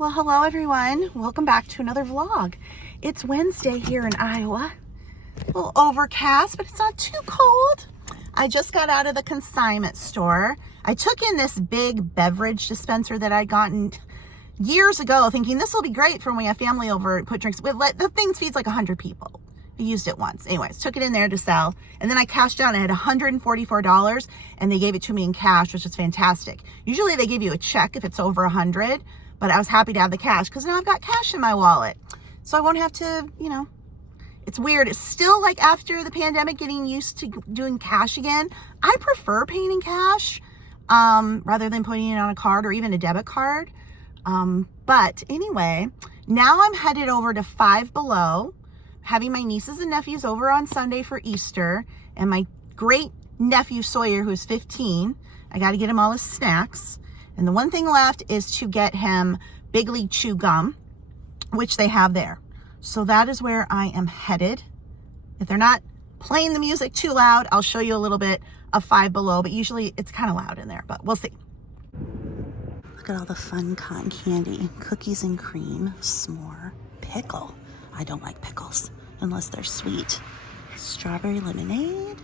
Well, hello everyone. Welcome back to another vlog. It's Wednesday here in Iowa. A little overcast, but it's not too cold. I just got out of the consignment store. I took in this big beverage dispenser that I'd gotten years ago, thinking this will be great for when we have family over and put drinks. The thing feeds like 100 people. I used it once. Anyways, took it in there to sell. And then I cashed out. I had $144 and they gave it to me in cash, which is fantastic. Usually they give you a check if it's over 100. But I was happy to have the cash because now I've got cash in my wallet. So I won't have to, it's weird. It's still like after the pandemic, getting used to doing cash again. I prefer paying in cash rather than putting it on a card or even a debit card. But anyway, now I'm headed over to Five Below, having my nieces and nephews over on Sunday for Easter. And my great nephew Sawyer, who's 15, I got to get him all his snacks. And the one thing left is to get him Big League Chew Gum, which they have there. So that is where I am headed. If they're not playing the music too loud, I'll show you a little bit of Five Below, but usually it's kind of loud in there, but we'll see. Look at all the fun cotton candy. Cookies and cream, s'more, pickle. I don't like pickles unless they're sweet. Strawberry lemonade.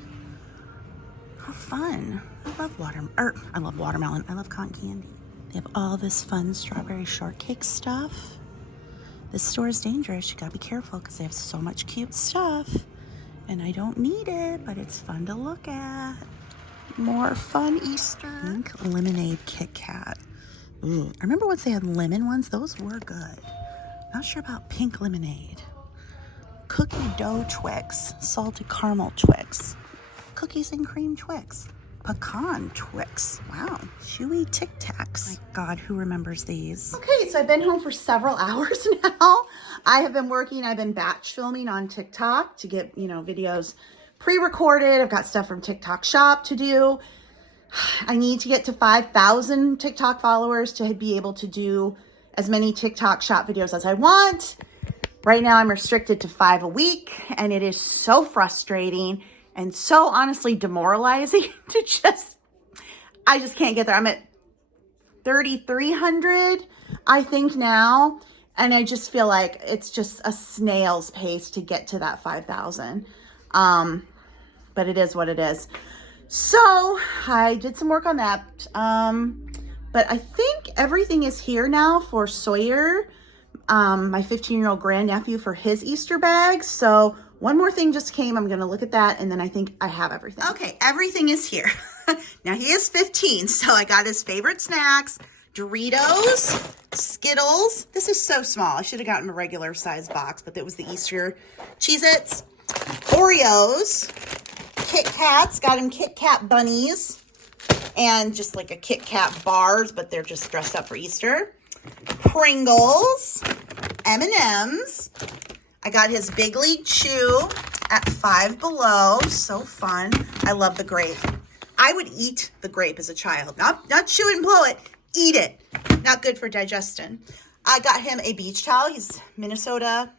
How fun. I love watermelon. I love cotton candy. They have all this fun strawberry shortcake stuff. This store is dangerous. You gotta be careful because they have so much cute stuff. And I don't need it, but it's fun to look at. More fun Easter. Pink lemonade Kit Kat. Ooh, I remember once they had lemon ones. Those were good. Not sure about pink lemonade. Cookie dough Twix. Salted caramel Twix. Cookies and cream Twix. Pecan Twix. Wow. Chewy Tic Tacs. My God, who remembers these? Okay, so I've been home for several hours now. I have been working. I've been batch filming on TikTok to get, videos pre-recorded. I've got stuff from TikTok Shop to do. I need to get to 5,000 TikTok followers to be able to do as many TikTok Shop videos as I want. Right now, I'm restricted to 5 a week, and it is so frustrating and so honestly demoralizing to I just can't get there. I'm at 3,300, I think now. And I just feel like it's just a snail's pace to get to that 5,000. But it is what it is. So I did some work on that. But I think everything is here now for Sawyer, my 15-year-old grandnephew, for his Easter bag. So one more thing just came. I'm going to look at that, and then I think I have everything. Okay, everything is here. Now, he is 15, so I got his favorite snacks, Doritos, Skittles. This is so small. I should have gotten a regular size box, but that was the Easter Cheez-Its. Oreos, Kit Kats. Got him Kit Kat bunnies, and just like a Kit Kat bars, but they're just dressed up for Easter. Pringles, M&Ms. I got his Big League Chew at Five Below. So fun. I love the grape. I would eat the grape as a child. Not chew and blow it. Eat it. Not good for digestion. I got him a beach towel. He's Minnesota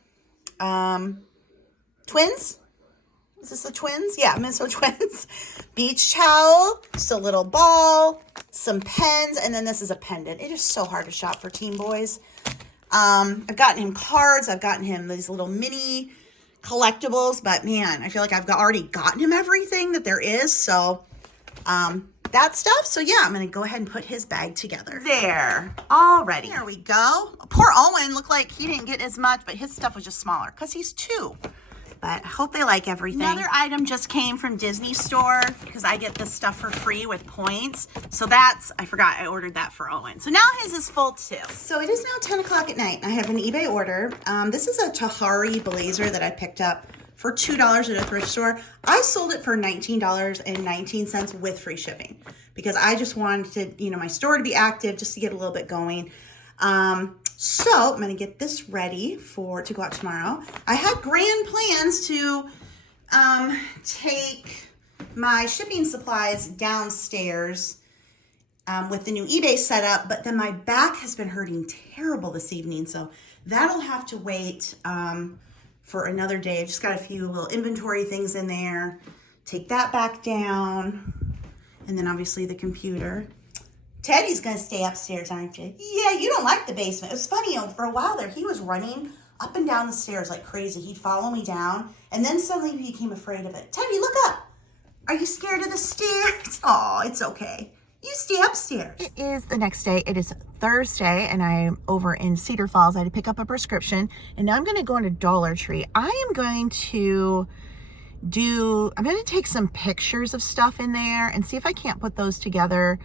Twins. Is this the Twins? Yeah, Minnesota Twins. Beach towel. Just a little ball. Some pens. And then this is a pendant. It is so hard to shop for teen boys. I've gotten him cards. I've gotten him these little mini collectibles, but man, I feel like I've already gotten him everything that there is. So, that stuff. So yeah, I'm going to go ahead and put his bag together. There. Already. There we go. Poor Owen looked like he didn't get as much, but his stuff was just smaller because he's 2. But I hope they like everything. Another item just came from Disney Store because I get this stuff for free with points. So I forgot I ordered that for Owen. So now his is full too. So it is now 10 o'clock at night. I have an eBay order. This is a Tahari blazer that I picked up for $2 at a thrift store. I sold it for $19.19 with free shipping because I just wanted to, my store to be active just to get a little bit going. So I'm going to get this ready to go out tomorrow. I had grand plans to take my shipping supplies downstairs with the new eBay setup, but then my back has been hurting terrible this evening, so that'll have to wait for another day. I've just got a few little inventory things in there. Take that back down, and then obviously the computer. Teddy's gonna stay upstairs, aren't you? Yeah, you don't like the basement. It was funny, for a while there, he was running up and down the stairs like crazy. He'd follow me down, and then suddenly he became afraid of it. Teddy, look up. Are you scared of the stairs? Oh, it's okay. You stay upstairs. It is the next day. It is Thursday, and I'm over in Cedar Falls. I had to pick up a prescription, and now I'm going to go into Dollar Tree. I am going to take some pictures of stuff in there and see if I can't put those together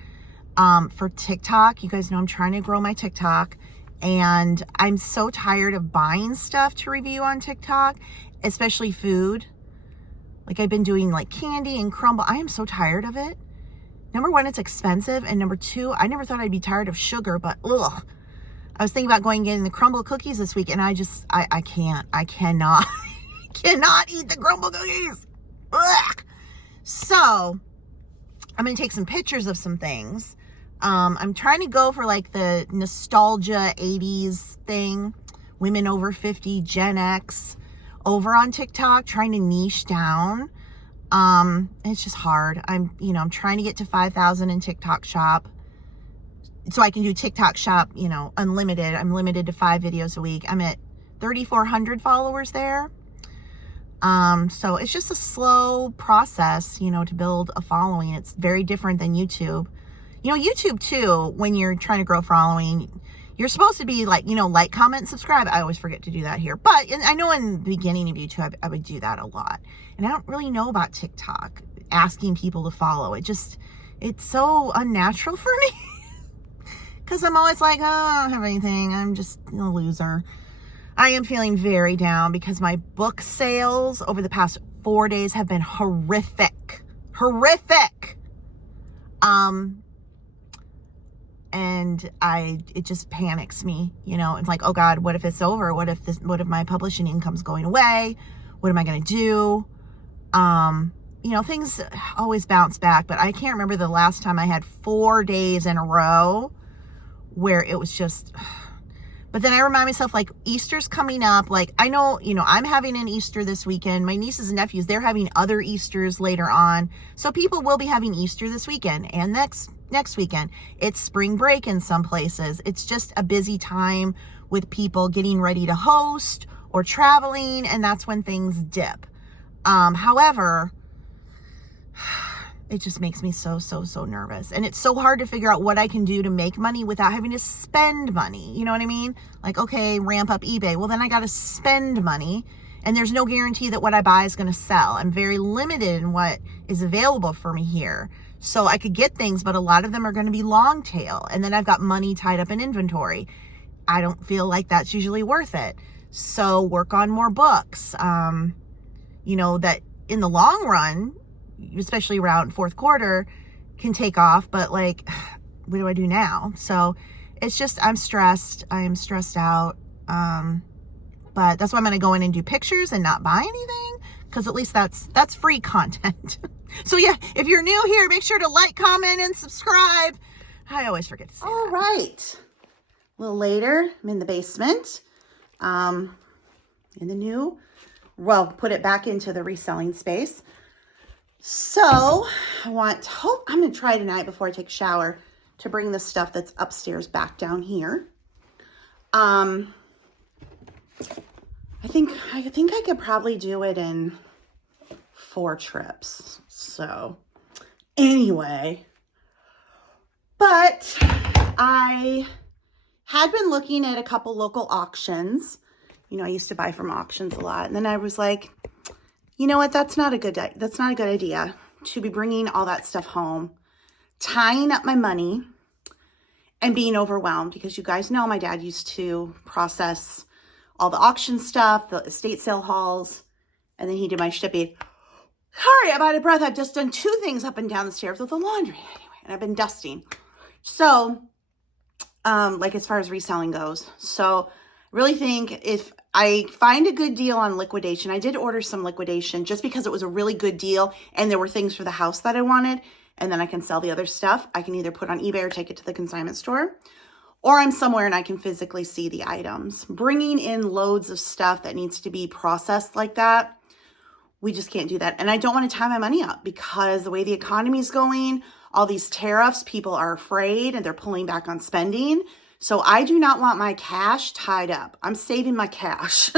for TikTok. You guys know I'm trying to grow my TikTok, and I'm so tired of buying stuff to review on TikTok, especially food. Like, I've been doing like candy and crumble. I am so tired of it. Number one, it's expensive. And number two, I never thought I'd be tired of sugar, but ugh. I was thinking about going and getting the crumble cookies this week, and I cannot eat the crumble cookies. Ugh. So I'm going to take some pictures of some things. I'm trying to go for like the nostalgia 80s thing, women over 50, Gen X, over on TikTok, trying to niche down. It's just hard. I'm trying to get to 5,000 in TikTok shop so I can do TikTok shop, unlimited. I'm limited to 5 videos a week. I'm at 3,400 followers there. So it's just a slow process, to build a following. It's very different than YouTube. YouTube too, when you're trying to grow following, you're supposed to be like, like, comment, and subscribe. I always forget to do that here. But I know in the beginning of YouTube, I would do that a lot. And I don't really know about TikTok, asking people to follow. It's so unnatural for me. Because I'm always like, oh, I don't have anything. I'm just a loser. I am feeling very down because my book sales over the past 4 days have been horrific. Horrific. And it just panics me, it's like, oh God, what if it's over? What if my publishing income's going away? What am I going to do? Things always bounce back, but I can't remember the last time I had 4 days in a row where it was just, but then I remind myself, like, Easter's coming up. Like, I know, I'm having an Easter this weekend. My nieces and nephews, they're having other Easters later on. So people will be having Easter this weekend and next weekend. It's spring break in some places. It's just a busy time with people getting ready to host or traveling, and that's when things dip. However, it just makes me so nervous. And it's so hard to figure out what I can do to make money without having to spend money. You know what I mean? Like, okay, ramp up eBay. Well, then I got to spend money, and there's no guarantee that what I buy is going to sell. I'm very limited in what is available for me here. So I could get things, but a lot of them are going to be long tail. And then I've got money tied up in inventory. I don't feel like that's usually worth it. So work on more books, that in the long run, especially around fourth quarter, can take off. But like, what do I do now? So it's just, I'm stressed. I am stressed out. But that's why I'm going to go in and do pictures and not buy anything, because at least that's free content. So yeah, if you're new here, make sure to like, comment, and subscribe. I always forget to say that. All right. A little later, I'm in the basement. Put it back into the reselling space. So I'm going to try tonight before I take a shower to bring the stuff that's upstairs back down here. I think I could probably do it in 4 trips. So anyway, but I had been looking at a couple local auctions. I used to buy from auctions a lot. And then I was like, you know what? That's not a good idea to be bringing all that stuff home, tying up my money, and being overwhelmed, because you guys know my dad used to process all the auction stuff, the estate sale hauls, and then he did my shipping. Sorry, I'm out of breath. I've just done 2 things up and down the stairs with the laundry anyway, and I've been dusting. So, like, as far as reselling goes. So I really think if I find a good deal on liquidation, I did order some liquidation just because it was a really good deal and there were things for the house that I wanted, and then I can sell the other stuff. I can either put on eBay or take it to the consignment store, or I'm somewhere and I can physically see the items. Bringing in loads of stuff that needs to be processed like that, we just can't do that. And I don't want to tie my money up because the way the economy is going, all these tariffs, people are afraid and they're pulling back on spending. So I do not want my cash tied up. I'm saving my cash.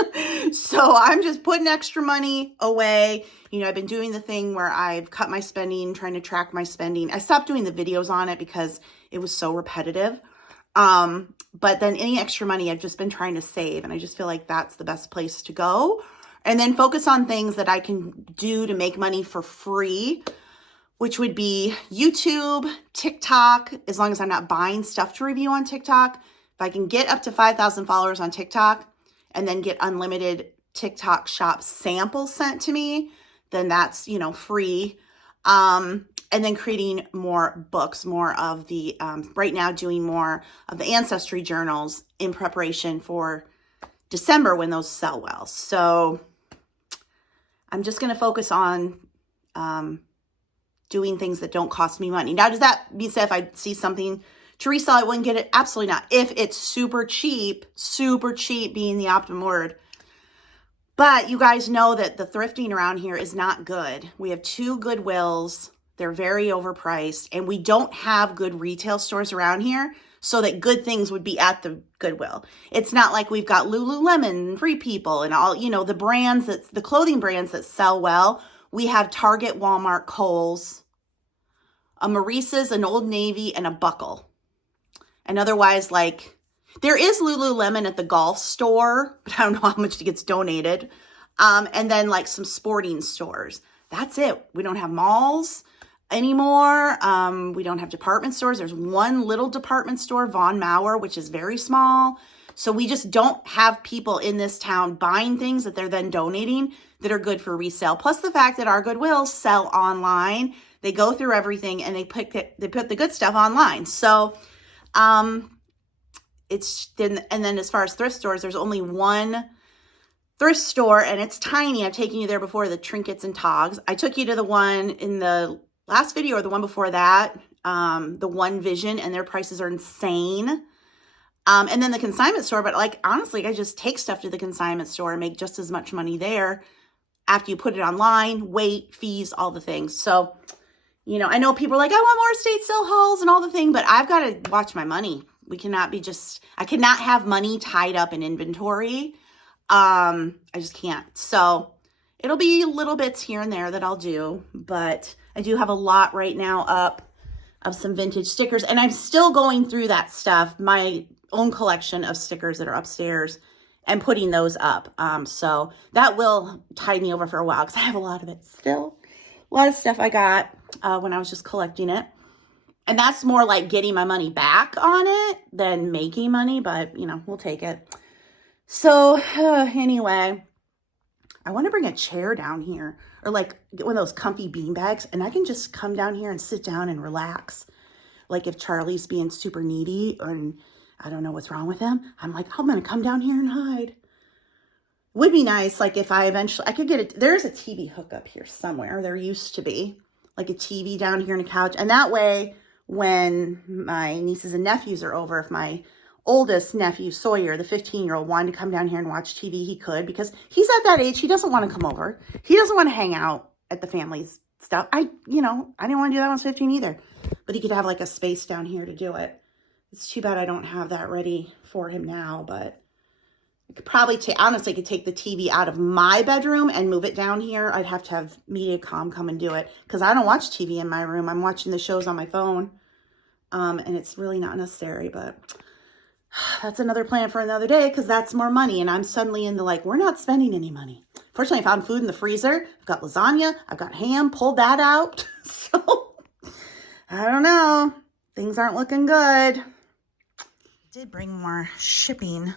So I'm just putting extra money away. You know, I've been doing the thing where I've cut my spending, trying to track my spending. I stopped doing the videos on it because it was so repetitive. But then any extra money I've just been trying to save, and I just feel like that's the best place to go. And then focus on things that I can do to make money for free, which would be YouTube, TikTok, as long as I'm not buying stuff to review on TikTok. If I can get up to 5,000 followers on TikTok and then get unlimited TikTok shop samples sent to me, then that's, you know, free. And then creating more books, more of the, right now doing more of the ancestry journals in preparation for December when those sell well. So I'm just going to focus on doing things that don't cost me money. Now, does that mean that if I see something to resell, I wouldn't get it? Absolutely not. If it's super cheap being the optimum word. But you guys know that the thrifting around here is not good. We have 2 Goodwills. They're very overpriced, and we don't have good retail stores around here so that good things would be at the Goodwill. It's not like we've got Lululemon, Free People, and all, you know, the brands the clothing brands that sell well. We have Target, Walmart, Kohl's, a Maurice's, an Old Navy, and a Buckle. And otherwise, like, there is Lululemon at the golf store, but I don't know how much it gets donated. And then like some sporting stores. That's it. We don't have malls anymore. We don't have department stores. There's one little department store, Von Maur, which is very small. So we just don't have people in this town buying things that they're then donating that are good for resale. Plus the fact that our Goodwills sell online. They go through everything and they put the good stuff online. So and then as far as thrift stores, there's only one thrift store and it's tiny. I've taken you there before, the Trinkets and Togs. I took you to the one in the last video or the one before that, the One Vision, and their prices are insane. And then the consignment store, but like, honestly, I just take stuff to the consignment store and make just as much money there after you put it online, weight, fees, all the things. So, you know, I know people are like, I want more estate sale hauls and all the thing, but I've got to watch my money. We cannot be I cannot have money tied up in inventory. I just can't. So it'll be little bits here and there that I'll do, but I do have a lot right now up of some vintage stickers, and I'm still going through that stuff, my own collection of stickers that are upstairs, and putting those up. So that will tide me over for a while because I have a lot of it still. A lot of stuff I got when I was just collecting it. And that's more like getting my money back on it than making money, but, you know, we'll take it. So anyway, I want to bring a chair down here, or like get one of those comfy bean bags, and I can just come down here and sit down and relax. Like if Charlie's being super needy and I don't know what's wrong with him, I'm like, I'm going to come down here and hide. Would be nice, like if I could get it. There's a TV hookup here somewhere. There used to be like a TV down here and a couch. And that way, when my nieces and nephews are over, if my oldest nephew, Sawyer, the 15-year-old, wanted to come down here and watch TV, he could, because he's at that age. He doesn't want to come over. He doesn't want to hang out at the family's stuff. I didn't want to do that when I was 15 either. But he could have like a space down here to do it. It's too bad I don't have that ready for him now, but I could probably honestly could take the TV out of my bedroom and move it down here. I'd have to have MediaCom come and do it because I don't watch TV in my room. I'm watching the shows on my phone, and it's really not necessary, but that's another plan for another day because that's more money, and I'm suddenly in the like, we're not spending any money. Fortunately, I found food in the freezer. I've got lasagna. I've got ham. Pulled that out. So, I don't know. Things aren't looking good. I did bring more shipping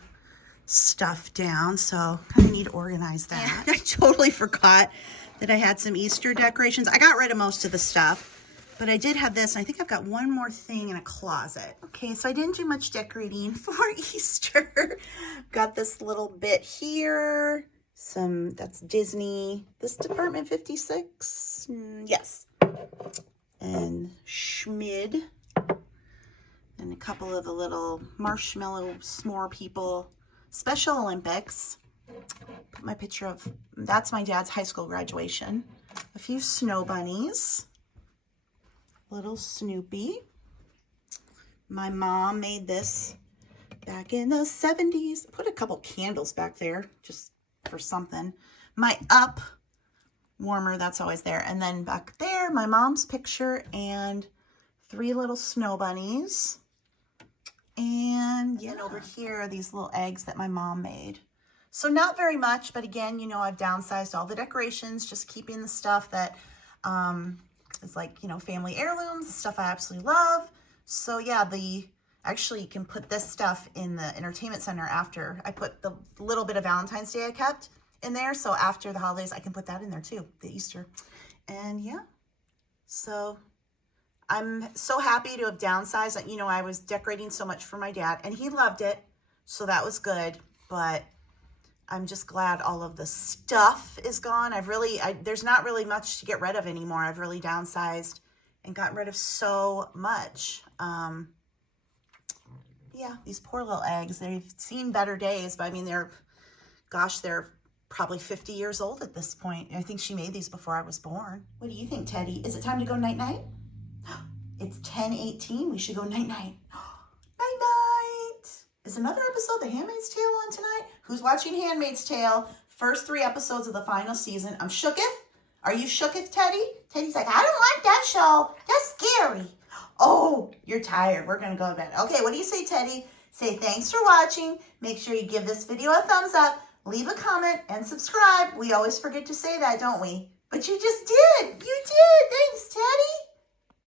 stuff down, so kind of need to organize that. I totally forgot that I had some Easter decorations. I got rid of most of the stuff, but I did have this, and I think I've got one more thing in a closet. Okay, so I didn't do much decorating for Easter. Got this little bit here. That's Disney. This Department 56. Yes. And Schmid. And a couple of the little marshmallow s'more people. Special Olympics. Put my picture of, that's my dad's high school graduation. A few snow bunnies. little Snoopy. My mom made this back in the 70s. Put a couple candles back there just for something. My up warmer, that's always there. And then back there, my mom's picture and 3 little snow bunnies. And yeah, and over here are these little eggs that my mom made. So not very much, but again, you know, I've downsized all the decorations, just keeping the stuff that is like, you know, family heirlooms, stuff I absolutely love. So yeah, actually you can put this stuff in the entertainment center after. I put the little bit of Valentine's Day I kept in there. So after the holidays, I can put that in there too, the Easter. And yeah, so I'm so happy to have downsized. You know, I was decorating so much for my dad and he loved it. So that was good, but I'm just glad all of the stuff is gone. There's not really much to get rid of anymore. I've really downsized and gotten rid of so much. Yeah, these poor little eggs, they've seen better days, but I mean, they're probably 50 years old at this point. I think she made these before I was born. What do you think, Teddy? Is it time to go night-night? It's 10:18. We should go night-night. Night-night. Is another episode of The Handmaid's Tale on tonight? Who's watching Handmaid's Tale? First 3 episodes of the final season. I'm shooketh. Are you shooketh, Teddy? Teddy's like, I don't like that show. That's scary. Oh, you're tired. We're going to go to bed. Okay, what do you say, Teddy? Say thanks for watching. Make sure you give this video a thumbs up. Leave a comment and subscribe. We always forget to say that, don't we? But you just did. You did. Thanks, Teddy.